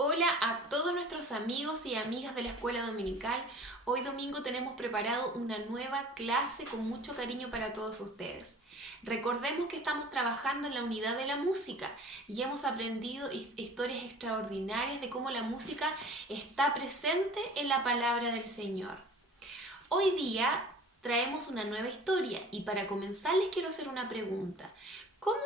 Hola a todos nuestros amigos y amigas de la escuela dominical. Hoy domingo tenemos preparado una nueva clase con mucho cariño para todos ustedes. Recordemos que estamos trabajando en la unidad de la música y hemos aprendido historias extraordinarias de cómo la música está presente en la palabra del Señor. Hoy día traemos una nueva historia y para comenzar les quiero hacer una pregunta. ¿Cómo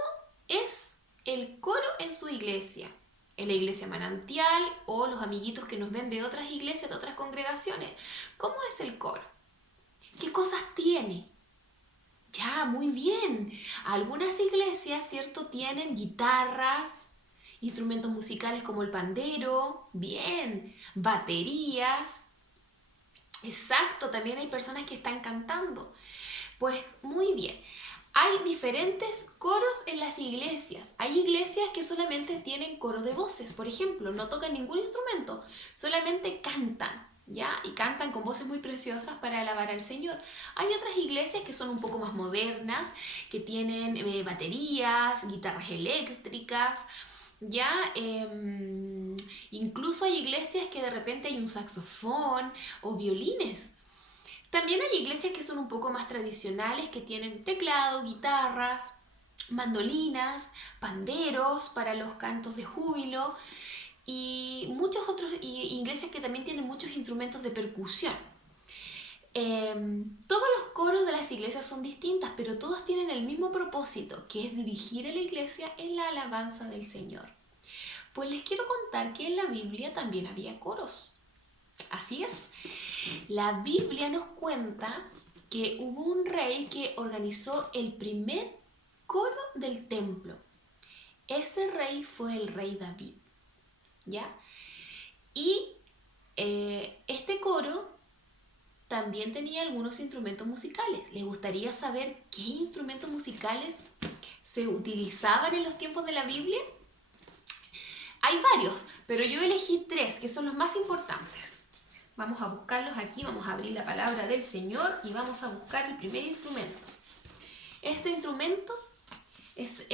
es el coro en su iglesia? ¿En la iglesia manantial o los amiguitos que nos ven de otras iglesias, de otras congregaciones? ¿Cómo es el coro? ¿Qué cosas tiene? Ya, muy bien. Algunas iglesias, ¿cierto? Tienen guitarras, instrumentos musicales como el pandero, bien, baterías. Exacto, también hay personas que están cantando. Pues muy bien. Hay diferentes coros en las iglesias. Hay iglesias que solamente tienen coro de voces, por ejemplo, no tocan ningún instrumento, solamente cantan, ¿ya? Y cantan con voces muy preciosas para alabar al Señor. Hay otras iglesias que son un poco más modernas, que tienen baterías, guitarras eléctricas, ¿ya? Incluso hay iglesias que de repente hay un saxofón o violines. También hay iglesias que son un poco más tradicionales, que tienen teclado, guitarras, mandolinas, panderos para los cantos de júbilo y muchos otros iglesias que también tienen muchos instrumentos de percusión. Todos los coros de las iglesias son distintas, pero todos tienen el mismo propósito, que es dirigir a la iglesia en la alabanza del Señor. Pues les quiero contar que en la Biblia también había coros. Así es. La Biblia nos cuenta que hubo un rey que organizó el primer coro del templo. Ese rey fue el rey David, ¿ya? Y este coro también tenía algunos instrumentos musicales. ¿Les gustaría saber qué instrumentos musicales se utilizaban en los tiempos de la Biblia? Hay varios, pero yo elegí tres que son los más importantes. Vamos a buscarlos aquí, vamos a abrir la palabra del Señor y vamos a buscar el primer instrumento. Este instrumento es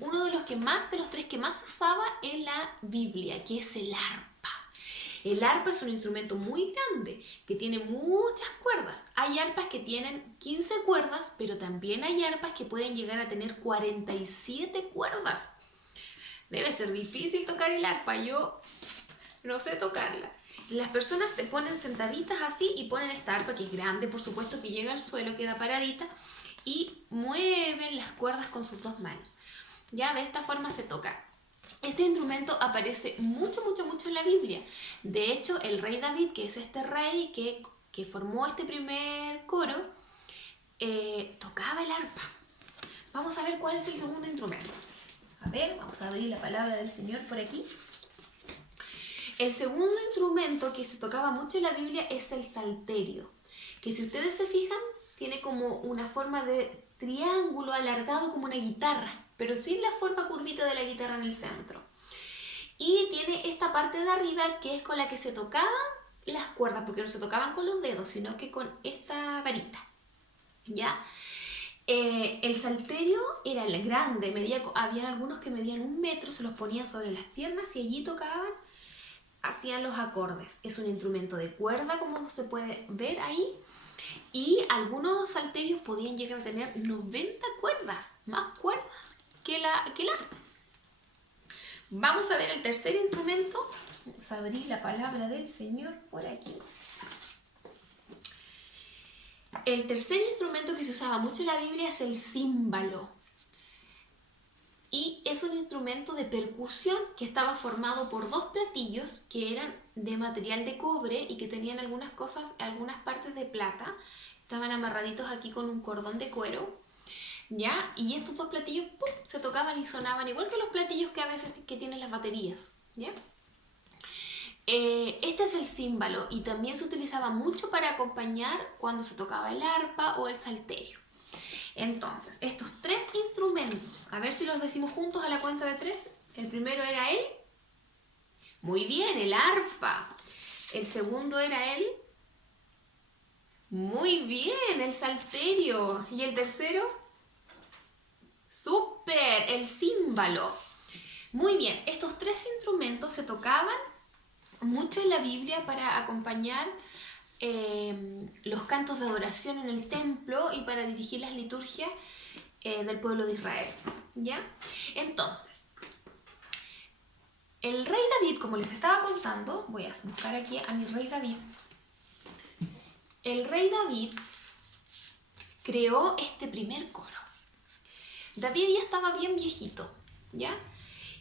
uno de los tres que más usaba en la Biblia, que es el arpa. El arpa es un instrumento muy grande, que tiene muchas cuerdas. Hay arpas que tienen 15 cuerdas, pero también hay arpas que pueden llegar a tener 47 cuerdas. Debe ser difícil tocar el arpa, yo no sé tocarla. Las personas se ponen sentaditas así y ponen esta arpa que es grande, por supuesto, que llega al suelo, queda paradita y mueven las cuerdas con sus dos manos. Ya de esta forma se toca. Este instrumento aparece mucho en la Biblia. De hecho, el rey David, que es este rey que formó este primer coro, tocaba el arpa. Vamos a ver cuál es el segundo instrumento. A ver, vamos a abrir la palabra del Señor por aquí. El segundo instrumento que se tocaba mucho en la Biblia es el salterio, que si ustedes se fijan, tiene como una forma de triángulo alargado como una guitarra, pero sin la forma curvita de la guitarra en el centro. Y tiene esta parte de arriba que es con la que se tocaban las cuerdas, porque no se tocaban con los dedos, sino que con esta varita, ¿ya? El salterio era el grande, había algunos que medían 1 metro, se los ponían sobre las piernas y allí tocaban, hacían los acordes. Es un instrumento de cuerda, como se puede ver ahí, y algunos salterios podían llegar a tener 90 cuerdas, más cuerdas que el arpa. Vamos a ver el tercer instrumento. Vamos a abrir la palabra del Señor por aquí. El tercer instrumento que se usaba mucho en la Biblia es el címbalo. Y es un instrumento de percusión que estaba formado por 2 platillos que eran de material de cobre y que tenían algunas partes de plata. Estaban amarraditos aquí con un cordón de cuero, ¿ya? Y estos 2 platillos ¡pum!, se tocaban y sonaban igual que los platillos que a veces que tienen las baterías, ¿ya? Este es el címbalo y también se utilizaba mucho para acompañar cuando se tocaba el arpa o el salterio. Entonces, estos 3 instrumentos, a ver si los decimos juntos a la cuenta de 3. El primero era el, muy bien, el arpa. El segundo era el, muy bien, el salterio. Y el tercero, súper, el címbalo. Muy bien, estos 3 instrumentos se tocaban mucho en la Biblia para acompañar los cantos de adoración en el templo y para dirigir las liturgias del pueblo de Israel. ¿Ya? Entonces, el rey David, como les estaba contando, voy a buscar aquí a mi rey David. El rey David creó este primer coro. David ya estaba bien viejito, ¿ya?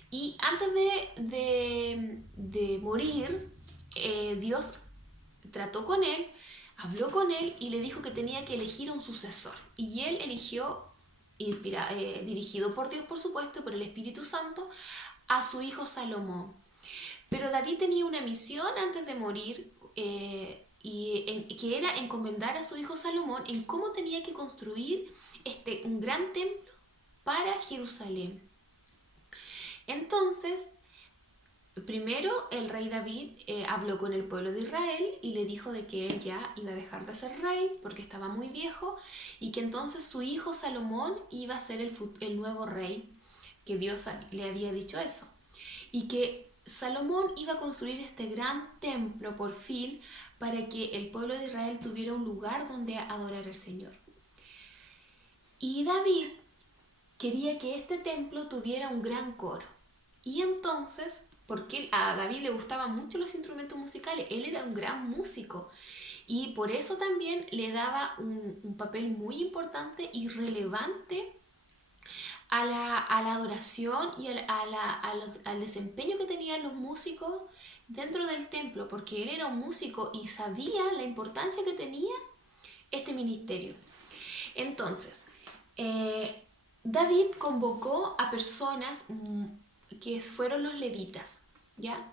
Y antes de morir, Dios trató con él, habló con él y le dijo que tenía que elegir un sucesor. Y él eligió, dirigido por Dios, por supuesto, por el Espíritu Santo, a su hijo Salomón. Pero David tenía una misión antes de morir, que era encomendar a su hijo Salomón en cómo tenía que construir un gran templo para Jerusalén. Entonces, primero el rey David habló con el pueblo de Israel y le dijo de que él ya iba a dejar de ser rey porque estaba muy viejo y que entonces su hijo Salomón iba a ser el nuevo rey, que Dios le había dicho eso. Y que Salomón iba a construir este gran templo por fin para que el pueblo de Israel tuviera un lugar donde adorar al Señor. Y David quería que este templo tuviera un gran coro. Y entonces, porque a David le gustaban mucho los instrumentos musicales, él era un gran músico. Y por eso también le daba un papel muy importante y relevante a la adoración y al desempeño que tenían los músicos dentro del templo, porque él era un músico y sabía la importancia que tenía este ministerio. Entonces, David convocó a personas que fueron los levitas, ¿ya?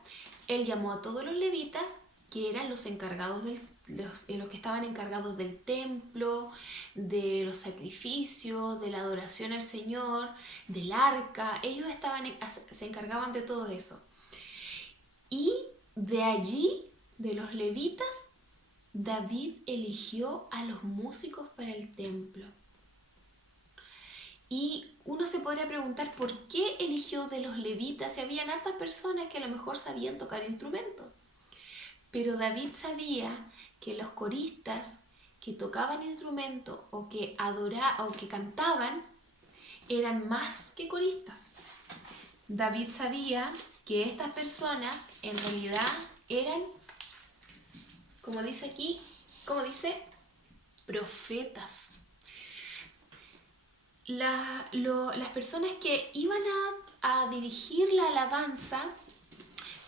Él llamó a todos los levitas, que eran los encargados los que estaban encargados del templo, de los sacrificios, de la adoración al Señor, del arca. Ellos se encargaban de todo eso. Y de allí, de los levitas, David eligió a los músicos para el templo. Y uno se podría preguntar por qué eligió de los levitas si habían hartas personas que a lo mejor sabían tocar instrumentos. Pero David sabía que los coristas que tocaban instrumentos o que cantaban eran más que coristas. David sabía que estas personas en realidad eran, como dice aquí, profetas. Las personas que iban a dirigir la alabanza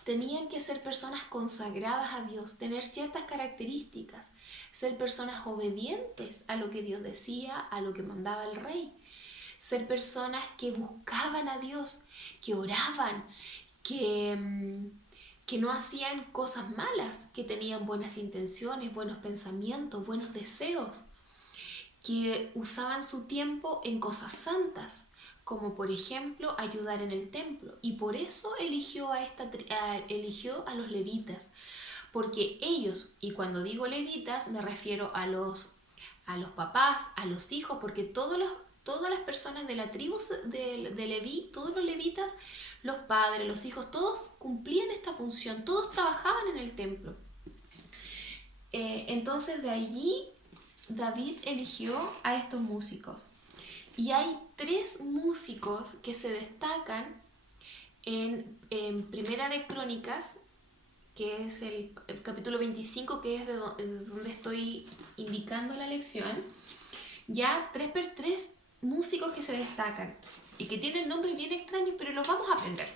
tenían que ser personas consagradas a Dios, tener ciertas características, ser personas obedientes a lo que Dios decía, a lo que mandaba el rey, ser personas que buscaban a Dios, que oraban, que no hacían cosas malas, que tenían buenas intenciones, buenos pensamientos, buenos deseos, que usaban su tiempo en cosas santas, como por ejemplo ayudar en el templo. Y por eso eligió a los levitas, porque ellos, y cuando digo levitas me refiero a los papás, a los hijos, porque todas las personas de la tribu de Leví, todos los levitas, los padres, los hijos, todos cumplían esta función, todos trabajaban en el templo. Entonces de allí David eligió a estos músicos. Y hay 3 músicos que se destacan en Primera de Crónicas, que es el capítulo 25, que es de donde estoy indicando la lección. Ya 3 músicos que se destacan y que tienen nombres bien extraños, pero los vamos a aprender.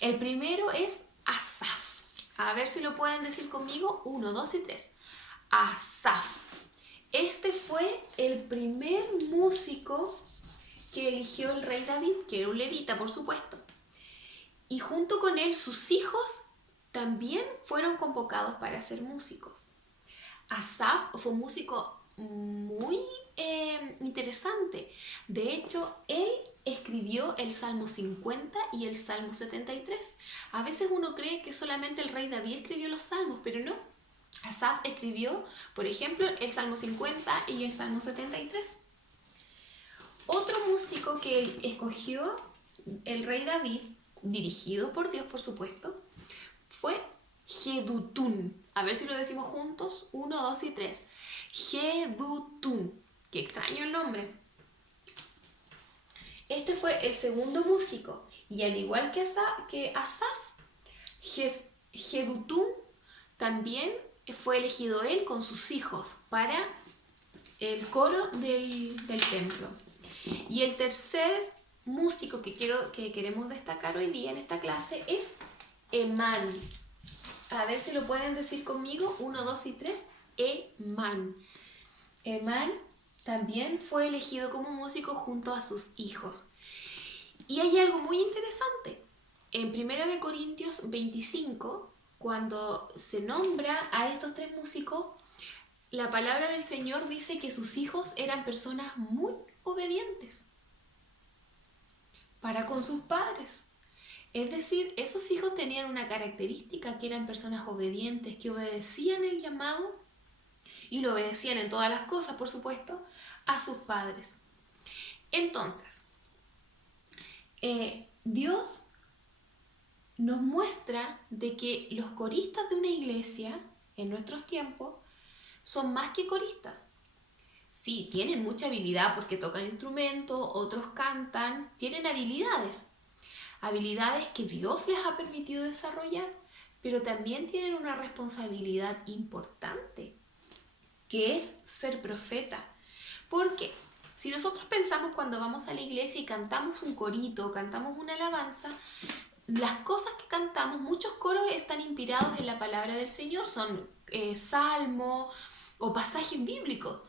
El primero es Asaf. A ver si lo pueden decir conmigo. 1, 2 y 3. Asaf. Este fue el primer músico que eligió el rey David, que era un levita, por supuesto. Y junto con él, sus hijos también fueron convocados para ser músicos. Asaf fue un músico muy interesante. De hecho, él escribió el Salmo 50 y el Salmo 73. A veces uno cree que solamente el rey David escribió los salmos, pero no. Asaf escribió, por ejemplo, el Salmo 50 y el Salmo 73. Otro músico que escogió el rey David, dirigido por Dios, por supuesto, fue Jedutún. A ver si lo decimos juntos. 1, 2 y 3. Jedutún. Qué extraño el nombre. Este fue el segundo músico. Y al igual que Asaf, Jedutún también fue elegido él con sus hijos para el coro del templo. Y el tercer músico que queremos destacar hoy día en esta clase es Emán. A ver si lo pueden decir conmigo. 1, 2 y 3. Emán. Emán también fue elegido como músico junto a sus hijos. Y hay algo muy interesante. En 1 Corintios 25, cuando se nombra a estos tres músicos, la palabra del Señor dice que sus hijos eran personas muy obedientes para con sus padres. Es decir, esos hijos tenían una característica, que eran personas obedientes, que obedecían el llamado y lo obedecían en todas las cosas, por supuesto, a sus padres. Entonces, Dios nos muestra de que los coristas de una iglesia en nuestros tiempos son más que coristas. Sí, tienen mucha habilidad porque tocan instrumentos, otros cantan, tienen habilidades que Dios les ha permitido desarrollar, pero también tienen una responsabilidad importante, que es ser profeta. Porque si nosotros pensamos cuando vamos a la iglesia y cantamos un corito, cantamos una alabanza, las cosas que cantamos, muchos coros están inspirados en la palabra del Señor, son salmos o pasajes bíblicos.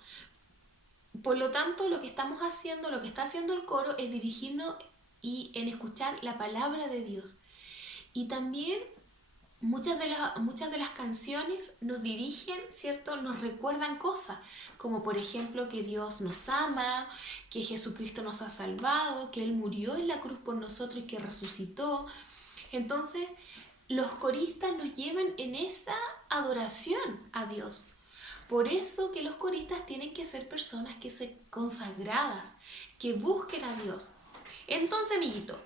Por lo tanto, lo que estamos haciendo, lo que está haciendo el coro es dirigirnos y en escuchar la palabra de Dios. Y también muchas de las canciones nos dirigen, ¿cierto? Nos recuerdan cosas, como por ejemplo que Dios nos ama, que Jesucristo nos ha salvado, que Él murió en la cruz por nosotros y que resucitó. Entonces, los coristas nos llevan en esa adoración a Dios. Por eso que los coristas tienen que ser personas que se consagradas, que busquen a Dios. Entonces, amiguito,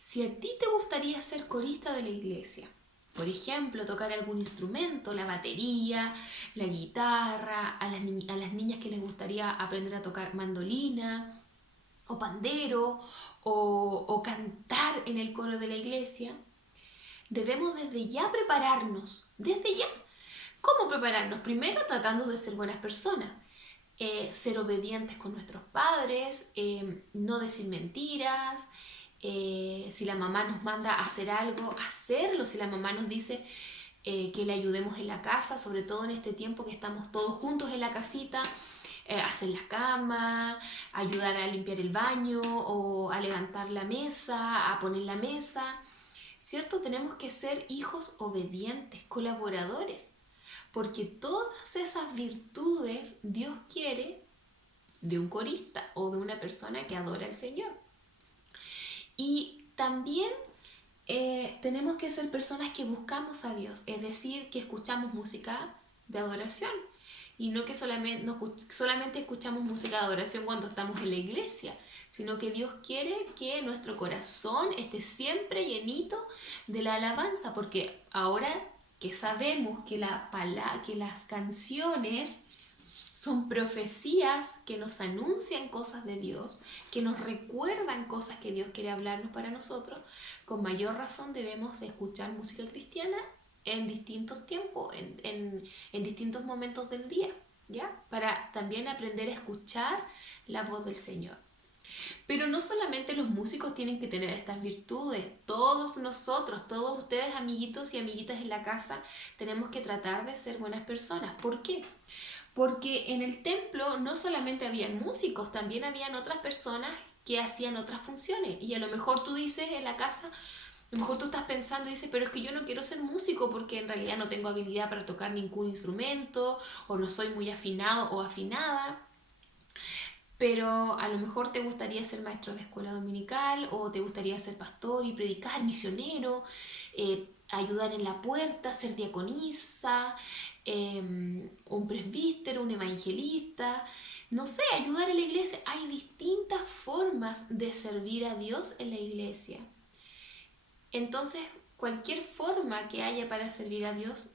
si a ti te gustaría ser corista de la iglesia, por ejemplo, tocar algún instrumento, la batería, la guitarra, a las niñas que les gustaría aprender a tocar mandolina o pandero o cantar en el coro de la iglesia, debemos desde ya prepararnos, desde ya. ¿Cómo prepararnos? Primero, tratando de ser buenas personas, ser obedientes con nuestros padres, no decir mentiras, si la mamá nos manda a hacer algo, hacerlo. Si la mamá nos dice que le ayudemos en la casa, sobre todo en este tiempo que estamos todos juntos en la casita, hacer la cama, ayudar a limpiar el baño o a levantar la mesa, a poner la mesa, ¿cierto? Tenemos que ser hijos obedientes, colaboradores, porque todas esas virtudes Dios quiere de un corista o de una persona que adora al Señor. Y también tenemos que ser personas que buscamos a Dios, es decir, que escuchamos música de adoración y no que solamente escuchamos música de adoración cuando estamos en la iglesia, sino que Dios quiere que nuestro corazón esté siempre llenito de la alabanza, porque ahora que sabemos que las canciones son profecías que nos anuncian cosas de Dios, que nos recuerdan cosas que Dios quiere hablarnos para nosotros, con mayor razón debemos escuchar música cristiana en distintos tiempos, en distintos momentos del día, ¿ya? Para también aprender a escuchar la voz del Señor. Pero no solamente los músicos tienen que tener estas virtudes, todos nosotros, todos ustedes, amiguitos y amiguitas en la casa, tenemos que tratar de ser buenas personas. ¿Por qué? Porque en el templo no solamente habían músicos, también habían otras personas que hacían otras funciones. Y a lo mejor tú dices en la casa, a lo mejor tú estás pensando y dices, pero es que yo no quiero ser músico porque en realidad no tengo habilidad para tocar ningún instrumento o no soy muy afinado o afinada. Pero a lo mejor te gustaría ser maestro de escuela dominical o te gustaría ser pastor y predicar, misionero, ayudar en la puerta, ser diaconisa, un presbítero, un evangelista, no sé, ayudar en la iglesia. Hay distintas formas de servir a Dios en la iglesia. Entonces, cualquier forma que haya para servir a Dios,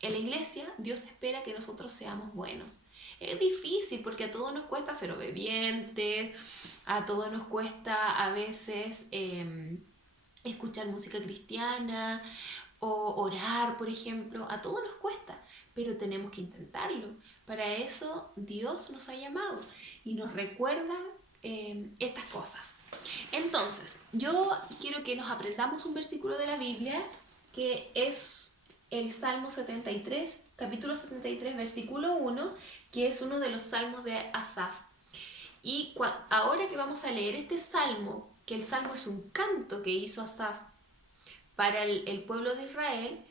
en la iglesia, Dios espera que nosotros seamos buenos. Es difícil porque a todos nos cuesta ser obedientes, a todos nos cuesta a veces escuchar música cristiana o orar, por ejemplo. A todos nos cuesta, pero tenemos que intentarlo. Para eso Dios nos ha llamado y nos recuerda estas cosas. Entonces, yo quiero que nos aprendamos un versículo de la Biblia que es el Salmo 73, capítulo 73, versículo 1, que es uno de los salmos de Asaf. Y ahora que vamos a leer este salmo, que el salmo es un canto que hizo Asaf para el pueblo de Israel,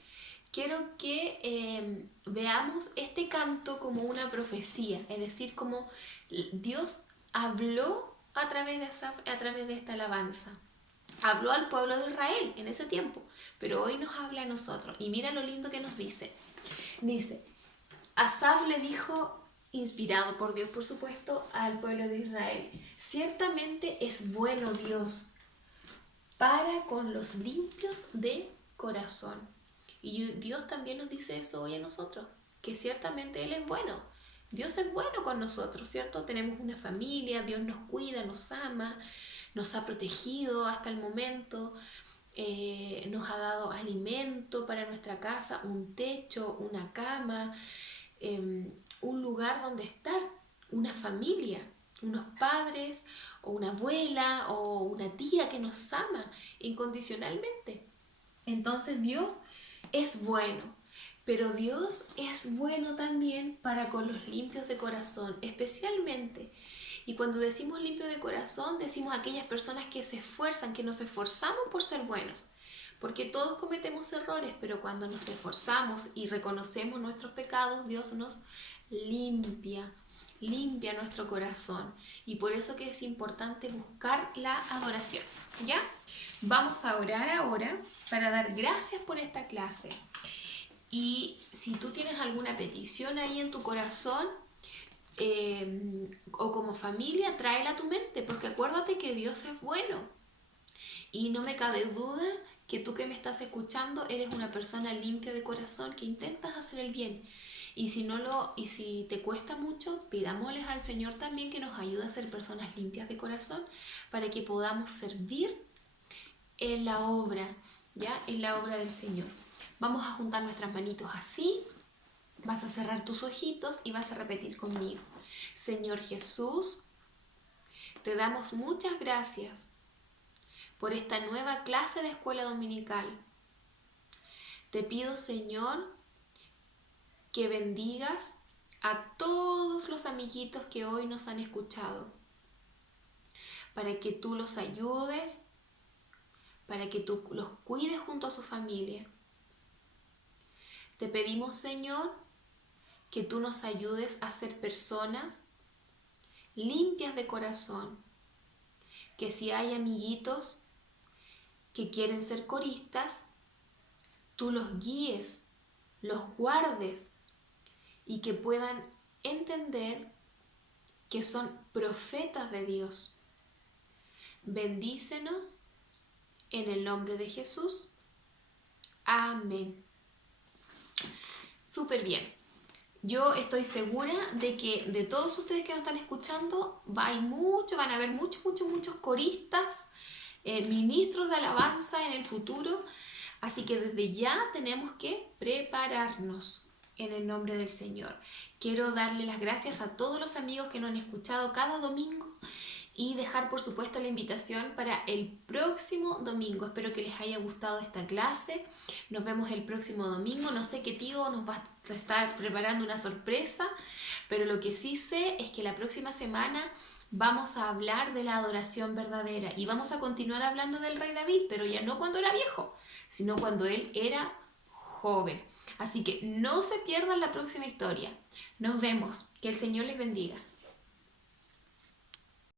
quiero que veamos este canto como una profecía, es decir, como Dios habló a través de Asaf, a través de esta alabanza. Habló al pueblo de Israel en ese tiempo, pero hoy nos habla a nosotros. Y mira lo lindo que nos dice. Dice, Asaf le dijo, inspirado por Dios, por supuesto, al pueblo de Israel: ciertamente es bueno Dios para con los limpios de corazón. Y Dios también nos dice eso hoy a nosotros, que ciertamente Él es bueno. Dios es bueno con nosotros, ¿cierto? Tenemos una familia, Dios nos cuida, nos ama, nos ha protegido hasta el momento, nos ha dado alimento para nuestra casa, un techo, una cama, un lugar donde estar, una familia, unos padres o una abuela o una tía que nos ama incondicionalmente. Entonces Dios es bueno, pero Dios es bueno también para con los limpios de corazón, especialmente. Y cuando decimos limpio de corazón, decimos aquellas personas que se esfuerzan, que nos esforzamos por ser buenos. Porque todos cometemos errores, pero cuando nos esforzamos y reconocemos nuestros pecados, Dios nos limpia nuestro corazón. Y por eso que es importante buscar la adoración. ¿Ya? Vamos a orar ahora para dar gracias por esta clase. Y si tú tienes alguna petición ahí en tu corazón, o como familia, tráela a tu mente, porque acuérdate que Dios es bueno. Y no me cabe duda que tú que me estás escuchando eres una persona limpia de corazón, que intentas hacer el bien. Y si te cuesta mucho, pidámosles al Señor también que nos ayude a ser personas limpias de corazón para que podamos servir en la obra, ¿ya? En la obra del Señor. Vamos a juntar nuestras manitos así. Vas a cerrar tus ojitos y vas a repetir conmigo. Señor Jesús, te damos muchas gracias por esta nueva clase de escuela dominical. Te pido, Señor, que bendigas a todos los amiguitos que hoy nos han escuchado, para que tú los ayudes, para que tú los cuides junto a su familia. Te pedimos, Señor, que tú nos ayudes a ser personas limpias de corazón, que si hay amiguitos que quieren ser coristas, tú los guíes, los guardes y que puedan entender que son profetas de Dios. Bendícenos en el nombre de Jesús. Amén. Súper bien. Yo estoy segura de que de todos ustedes que nos están escuchando van a haber muchos coristas, ministros de alabanza en el futuro. Así que desde ya tenemos que prepararnos en el nombre del Señor. Quiero darle las gracias a todos los amigos que nos han escuchado cada domingo y dejar por supuesto la invitación para el próximo domingo. Espero que les haya gustado esta clase. Nos vemos el próximo domingo. No sé qué tío nos va a estar preparando una sorpresa, pero lo que sí sé es que la próxima semana vamos a hablar de la adoración verdadera y vamos a continuar hablando del rey David, pero ya no cuando era viejo, sino cuando él era joven. Así que no se pierdan la próxima historia. Nos vemos. Que el Señor les bendiga.